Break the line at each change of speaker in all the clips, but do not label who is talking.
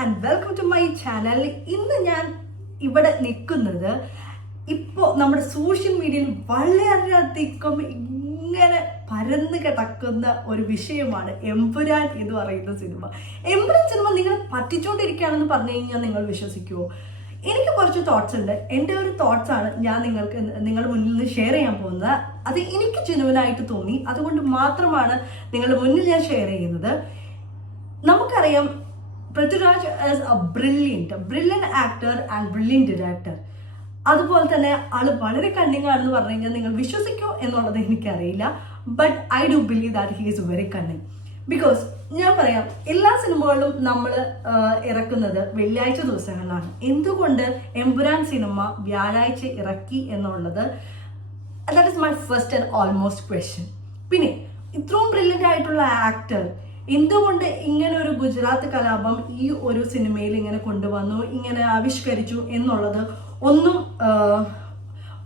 And welcome to my channel ഇന്ന് ഞാൻ ഇവിടെ നിൽക്കുന്നത് ഇപ്പോൾ നമ്മുടെ സോഷ്യൽ മീഡിയയിൽ വളരെയധികം ഇങ്ങനെ പരന്ന് കിടക്കുന്ന ഒരു വിഷയമാണ് എമ്പുരാൻ എന്ന് പറയുന്ന സിനിമ എമ്പുരാൻ സിനിമ നിങ്ങൾ പറ്റിച്ചുകൊണ്ടിരിക്കുകയാണെന്ന് പറഞ്ഞു കഴിഞ്ഞാൽ നിങ്ങൾ വിശ്വസിക്കുമോ എനിക്ക് കുറച്ച് തോട്ട്സ് ഉണ്ട്. എന്റെ ഒരു തോട്ട്സ് ആണ് ഞാൻ നിങ്ങൾക്ക് നിങ്ങളുടെ മുന്നിൽ നിന്ന് ഷെയർ ചെയ്യാൻ പോകുന്നത്. അത് എനിക്ക് ജനുവനായിട്ട് തോന്നി. അതുകൊണ്ട് മാത്രമാണ് നിങ്ങളുടെ മുന്നിൽ ഞാൻ ഷെയർ ചെയ്യുന്നത്. നമുക്കറിയാം Prithviraj as a brilliant brilliant actor and brilliant director അതുപോലെ തന്നെ ആൾ വളരെ കണ്ണിങ് ആണെന്ന് പറഞ്ഞു കഴിഞ്ഞാൽ നിങ്ങൾ വിശ്വസിക്കോ എന്നുള്ളത് എനിക്കറിയില്ല. But I do believe that he is very cunning because ഞാൻ പറയാം എല്ലാ സിനിമകളിലും നമ്മൾ ഇറക്കുന്നത് വെള്ളിയാഴ്ച ദിവസങ്ങളിലാണ്. എന്തുകൊണ്ട് എമ്പുരാൻ സിനിമ വ്യാഴാഴ്ച ഇറക്കി എന്നുള്ളത്? That is my first and almost question പിന്നെ ഇത്രയും ബ്രില്യന്റ് ആയിട്ടുള്ള ആക്ടർ എന്തുകൊണ്ട് ഇങ്ങനെ ഒരു ഗുജറാത്ത് കലാപം ഈ ഒരു സിനിമയിൽ ഇങ്ങനെ കൊണ്ടുവന്നു ഇങ്ങനെ ആവിഷ്കരിച്ചു എന്നുള്ളത് ഒന്നും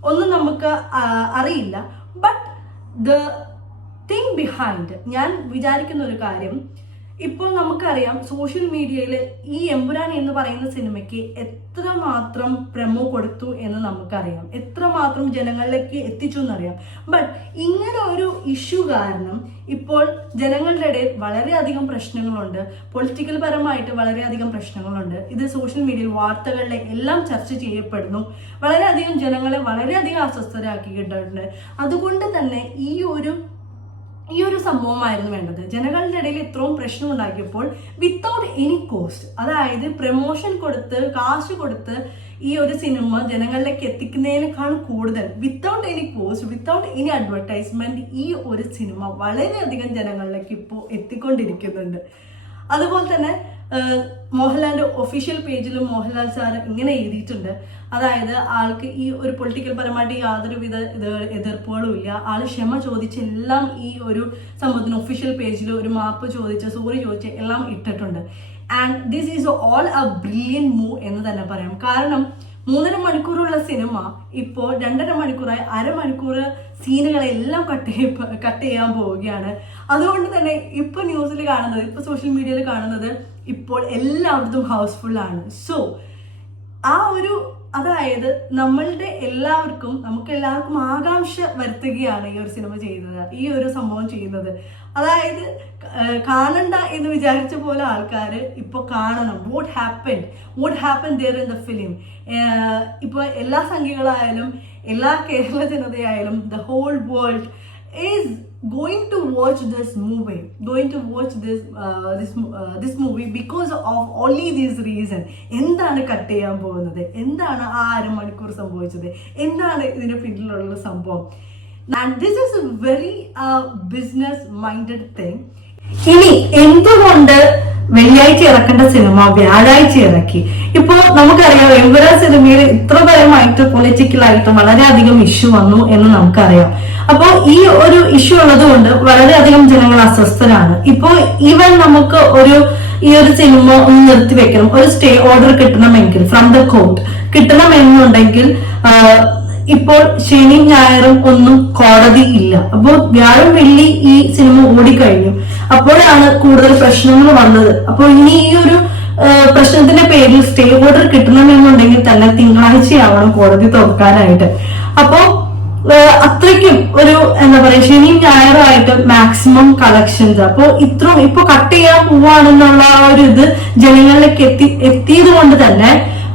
ഒന്നും നമുക്ക് അറിയില്ല. ബട്ട് ദ തിങ് ബിഹൈൻഡ് ഞാൻ വിചാരിക്കുന്ന ഒരു കാര്യം ഇപ്പോൾ നമുക്കറിയാം സോഷ്യൽ മീഡിയയിൽ ഈ എമ്പുരാൻ എന്ന് പറയുന്ന സിനിമയ്ക്ക് എത്രമാത്രം പ്രമോ കൊടുത്തു എന്ന് നമുക്കറിയാം. എത്രമാത്രം ജനങ്ങളിലേക്ക് എത്തിച്ചു എന്നറിയാം. ബട്ട് ഇങ്ങനെ ഒരു ഇഷ്യൂ കാരണം ഇപ്പോൾ ജനങ്ങളുടെ ഇടയിൽ വളരെയധികം പ്രശ്നങ്ങളുണ്ട്. പൊളിറ്റിക്കൽ പരമായിട്ട് വളരെയധികം പ്രശ്നങ്ങളുണ്ട്. ഇത് സോഷ്യൽ മീഡിയയിൽ വാർത്തകളിലെ എല്ലാം ചർച്ച ചെയ്യപ്പെടുന്നു. വളരെയധികം ജനങ്ങളെ വളരെയധികം അസ്വസ്ഥരാക്കിയിട്ടുണ്ട് അതുകൊണ്ട് തന്നെ ഈ ഒരു ഈ ഒരു സംഭവമായിരുന്നു വേണ്ടത്. ജനങ്ങളുടെ ഇടയിൽ ഇത്രയും പ്രശ്നം ഉണ്ടാക്കിയപ്പോൾ വിത്തൗട്ട് എനി കോസ്റ്റ് അതായത് പ്രമോഷൻ കൊടുത്ത് കാശ് കൊടുത്ത് ഈ ഒരു സിനിമ ജനങ്ങളിലേക്ക് എത്തിക്കുന്നതിനേക്കാൾ കൂടുതൽ without any cost without any advertisement ഈ ഒരു സിനിമ വളരെയധികം ജനങ്ങളിലേക്ക് ഇപ്പോൾ എത്തിക്കൊണ്ടിരിക്കുന്നുണ്ട്. അതുപോലെ തന്നെ ആഹ്, മോഹൻലാലിന്റെ ഒഫീഷ്യൽ പേജിലും മോഹൻലാൽ സാർ ഇങ്ങനെ എഴുതിയിട്ടുണ്ട്. അതായത് ആൾക്ക് ഈ ഒരു പൊളിറ്റിക്കൽ പരമായിട്ട് യാതൊരുവിധ ഇത് എതിർപ്പുകളും ഇല്ല. ആൾ ക്ഷമ ചോദിച്ച് എല്ലാം ഈ ഒരു സംഭവത്തിന് ഒഫീഷ്യൽ പേജിൽ ഒരു മാപ്പ് ചോദിച്ച് സോറി ചോദിച്ച് എല്ലാം ഇട്ടിട്ടുണ്ട്. And this is all a brilliant move എന്ന് തന്നെ പറയാം. കാരണം മൂന്നര മണിക്കൂറുള്ള സിനിമ ഇപ്പോൾ രണ്ടര മണിക്കൂറായി അരമണിക്കൂർ സീനുകളെല്ലാം കട്ട് കട്ട് ചെയ്യാൻ പോവുകയാണ്. അതുകൊണ്ട് തന്നെ ഇപ്പൊ ന്യൂസിൽ കാണുന്നത് ഇപ്പൊ സോഷ്യൽ മീഡിയയിൽ കാണുന്നത് ഇപ്പോൾ എല്ലായിടത്തും ഹൗസ്ഫുൾ ആണ്. സോ ആ ഒരു അതായത് നമ്മളുടെ എല്ലാവർക്കും നമുക്ക് എല്ലാവർക്കും ആകാംക്ഷ വരുത്തുകയാണ് ഈ ഒരു സിനിമ ചെയ്യുന്നത് ഈ ഒരു സംഭവം ചെയ്യുന്നത്. അതായത് കാണണ്ട എന്ന് വിചാരിച്ച പോലെ ആൾക്കാർ ഇപ്പോൾ കാണണം. What happen what happen there in the film ഇപ്പോൾ എല്ലാ സംഖ്യകളായാലും എല്ലാ Kerala ജനതയായാലും the whole world is going to watch this movie going to watch this uh, this uh, this movie because of only this reason. എന്താണ് cut ചെയ്യാൻ പോകുന്നത്? എന്താണ് ആ അരമണിക്കൂർ സംഭവിച്ചത്? എന്താണ് ഇതിന് പിന്നിലുള്ള സംഭവം? And this is a very business minded thing ഇനി എന്തുകൊണ്ട് വെള്ളിയാഴ്ച ഇറക്കേണ്ട സിനിമ വ്യാഴാഴ്ച ഇറക്കി. ഇപ്പോ നമുക്കറിയാം എമ്പുര സിനിമയിൽ ഇത്ര പരമായിട്ട് പൊളിറ്റിക്കലായിട്ട് വളരെയധികം ഇഷ്യൂ വന്നു എന്ന് നമുക്കറിയാം. അപ്പോ ഈ ഒരു ഇഷ്യൂ ഉള്ളത് കൊണ്ട് വളരെയധികം ജനങ്ങൾ അസ്വസ്ഥരാണ്. ഇപ്പോ ഈവൻ നമുക്ക് ഒരു ഈ ഒരു സിനിമ ഒന്ന് നിർത്തി വെക്കണം. ഒരു സ്റ്റേ ഓർഡർ കിട്ടണമെങ്കിൽ ഫ്രം ദ കോർട്ട് കിട്ടണമെന്നുണ്ടെങ്കിൽ ഇപ്പോൾ ശനി ഞായറും ഒന്നും കോടതി ഇല്ല. അപ്പോൾ വ്യാഴം വെള്ളി ഈ സിനിമ ഓടിക്കഴിഞ്ഞു. അപ്പോഴാണ് കൂടുതൽ പ്രശ്നങ്ങൾ വന്നത്. അപ്പോൾ ഇനി ഈ ഒരു പ്രശ്നത്തിന്റെ പേരിൽ സ്റ്റേ ഓർഡർ കിട്ടണമെന്നുണ്ടെങ്കിൽ തന്നെ തിങ്കളാഴ്ചയാവണം കോടതി തുറക്കാനായിട്ട്. അപ്പോ അത്രയ്ക്കും ഒരു എന്താ പറയാ ശനിയും ഞായറും ആയിട്ട് മാക്സിമം കളക്ഷൻസ് അപ്പോ ഇത്രയും ഇപ്പൊ കട്ട് ചെയ്യാൻ പോവാണെന്നുള്ള ആ ഒരു ഇത് ജനങ്ങളിലേക്ക് എത്തി എത്തിയത് കൊണ്ട് തന്നെ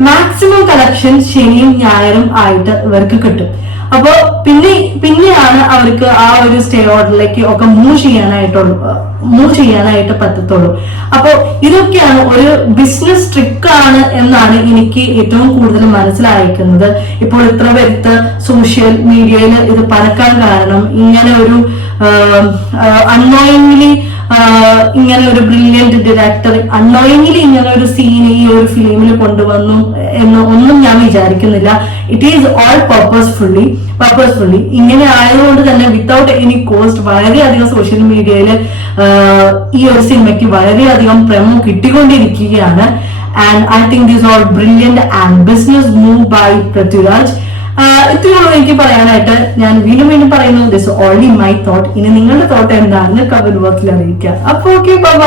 മാക്സിമം കളക്ഷൻ ശനിയും ഞായറും ആയിട്ട് ഇവർക്ക് കിട്ടും. അപ്പോ പിന്നെ പിന്നെയാണ് അവർക്ക് ആ ഒരു സ്റ്റേ ഓർഡറിലേക്ക് ഒക്കെ മൂവ് ചെയ്യാനായിട്ടുള്ളൂ മൂവ് ചെയ്യാനായിട്ട് പറ്റത്തുള്ളൂ. അപ്പോ ഇതൊക്കെയാണ് ഒരു ബിസിനസ് ട്രിക്ക് ആണ് എന്നാണ് എനിക്ക് ഏറ്റവും കൂടുതൽ മനസ്സിലായിരിക്കുന്നത് ഇപ്പോൾ ഇത്ര പേർക്ക് സോഷ്യൽ മീഡിയയിൽ ഇത് പരക്കാൻ കാരണം ഇങ്ങനെ ഒരു അൺനോയിങ്ലി ഇങ്ങനെ ഒരു ബ്രില്യന്റ് ഡിറക്ടർ അണ്ണോയിങ്ങിൽ ഇങ്ങനെ ഒരു സീൻ ഈ ഒരു ഫിലിമിൽ കൊണ്ടുവന്നു എന്ന് ഒന്നും ഞാൻ വിചാരിക്കുന്നില്ല. It is all purposefully purposefully ഇങ്ങനെ ആയതുകൊണ്ട് തന്നെ വിത്തൗട്ട് എനി കോസ്റ്റ് വളരെയധികം സോഷ്യൽ മീഡിയയിൽ ഈ ഒരു സിനിമയ്ക്ക് വളരെയധികം promo കിട്ടിക്കൊണ്ടിരിക്കുകയാണ്. And I think this all brilliant and business move by Prithviraj. ഇത്രയുള്ളൂ എനിക്ക് പറയാനായിട്ട്. ഞാൻ വീണ്ടും വീണ്ടും പറയുന്നു ദിസ് ഓൺലി മൈ തോട്ട് ഇനി നിങ്ങളുടെ തോട്ട് എന്താണെന്ന് കമന്റ് ബോക്സിൽ അറിയിക്കുക. അപ്പൊ ഓക്കെ ബൈ